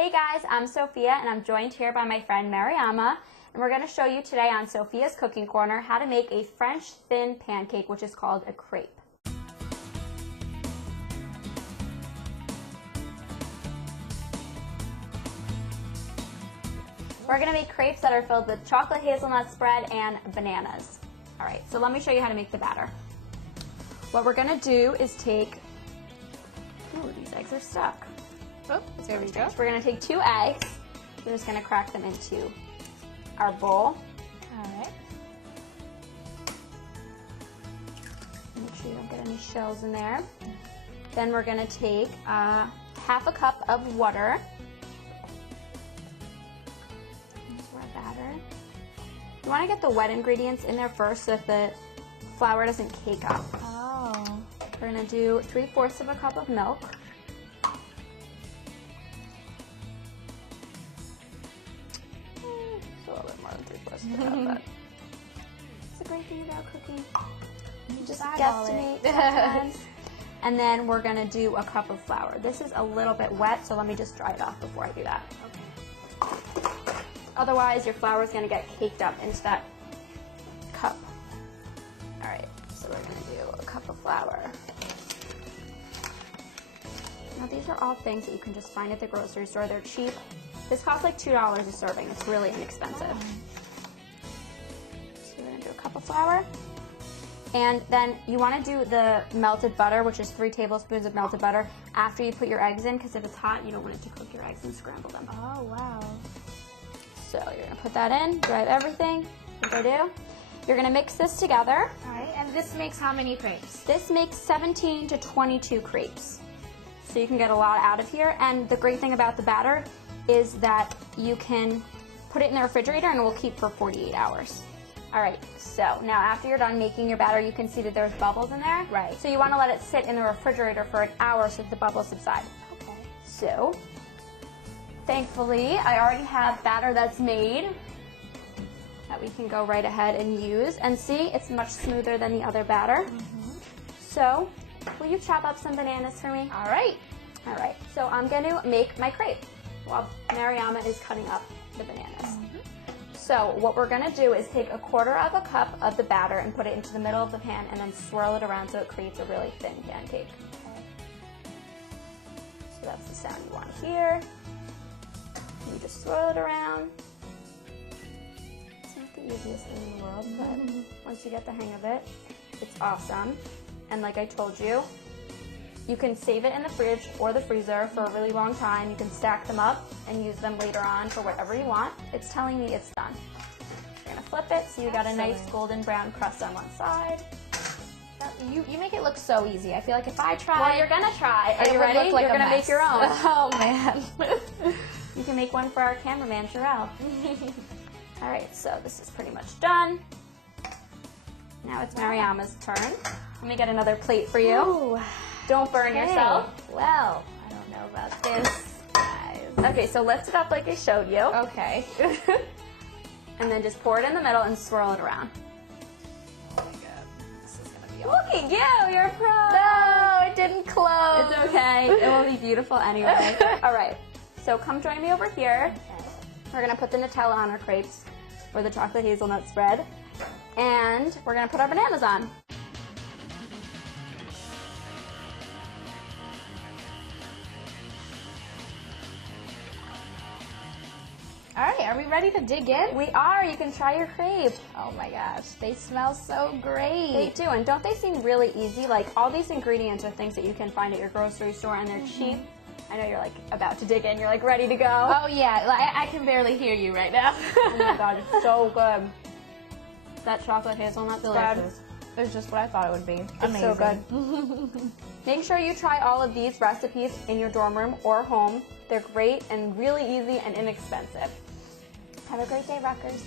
Hey guys, I'm Sophia and I'm joined here by my friend Mariama, and we're going to show you today on Sophia's Cooking Corner how to make a French thin pancake, which is called a crepe. We're going to make crepes that are filled with chocolate hazelnut spread and bananas. Alright, so let me show you how to make the batter. What we're going to do is take, ooh, these eggs are stuck. Oh, there we go. We're going to take 2 eggs. We're just going to crack them into our bowl. All right. Make sure you don't get any shells in there. Then we're going to take half a cup of water. Here's our batter. You want to get the wet ingredients in there first so that the flour doesn't cake up. Oh. We're going to do 3/4 of a cup of milk. A little bit more than 3/4 of a cup, but it's a great thing about cooking. You just guesstimate sometimes. And then we're gonna do a cup of flour. This is a little bit wet, so let me just dry it off before I do that. Okay. Otherwise, your flour is gonna get caked up into that cup. All right, so we're gonna do a cup of flour. Now these are all things that you can just find at the grocery store. They're cheap. This costs like $2 a serving. It's really inexpensive. So we're gonna do a cup of flour. And then you wanna do the melted butter, which is 3 tablespoons of melted butter, after you put your eggs in, because if it's hot, you don't want it to cook your eggs and scramble them. Oh, wow. So you're gonna put that in, dry everything, like I do. You're gonna mix this together. All right, and this makes how many crepes? This makes 17 to 22 crepes. So you can get a lot out of here. And the great thing about the batter is that you can put it in the refrigerator and it will keep for 48 hours. All right, so now after you're done making your batter, you can see that there's bubbles in there. Right. So you want to let it sit in the refrigerator for an hour so that the bubbles subside. Okay. So, thankfully, I already have batter that's made that we can go right ahead and use. And see, it's much smoother than the other batter. So, will you chop up some bananas for me? All right. All right, so I'm going to make my crepe while Mariama is cutting up the bananas. So what we're going to do is take 1/4 of a cup of the batter and put it into the middle of the pan and then swirl it around so it creates a really thin pancake. So that's the sound you want to hear. You just swirl it around. It's not the easiest thing in the world, but once you get the hang of it, it's awesome. And like I told you, you can save it in the fridge or the freezer for a really long time. You can stack them up and use them later on for whatever you want. It's telling me it's done. You're gonna flip it so you got a nice golden brown crust on one side. You make it look so easy. I feel like if I try... Well, you're gonna try. Are you ready? You're gonna make your own. Oh, man. You can make one for our cameraman, Sherelle. All right, so this is pretty much done. Now it's Mariama's turn. Let me get another plate for you. Ooh. Don't burn yourself. Well, I don't know about this, guys. Okay, so lift it up like I showed you. Okay. And then just pour it in the middle and swirl it around. Oh my God. This is gonna be Look at you, you're a pro. No, it didn't close. It's okay. It will be beautiful anyway. All right, so come join me over here. Okay. We're gonna put the Nutella on our crepes or the chocolate hazelnut spread. And we're gonna put our bananas on. All right, are we ready to dig in? We are. You can try your crepe. Oh my gosh, they smell so great. They do, and don't they seem really easy? Like, all these ingredients are things that you can find at your grocery store, and they're cheap. I know you're like about to dig in. You're like ready to go. Oh yeah, I can barely hear you right now. Oh my God, it's so good. That chocolate hazelnut spread. Delicious. It's just what I thought it would be. It's so good. Make sure you try all of these recipes in your dorm room or home. They're great and really easy and inexpensive. Have a great day, Rockers.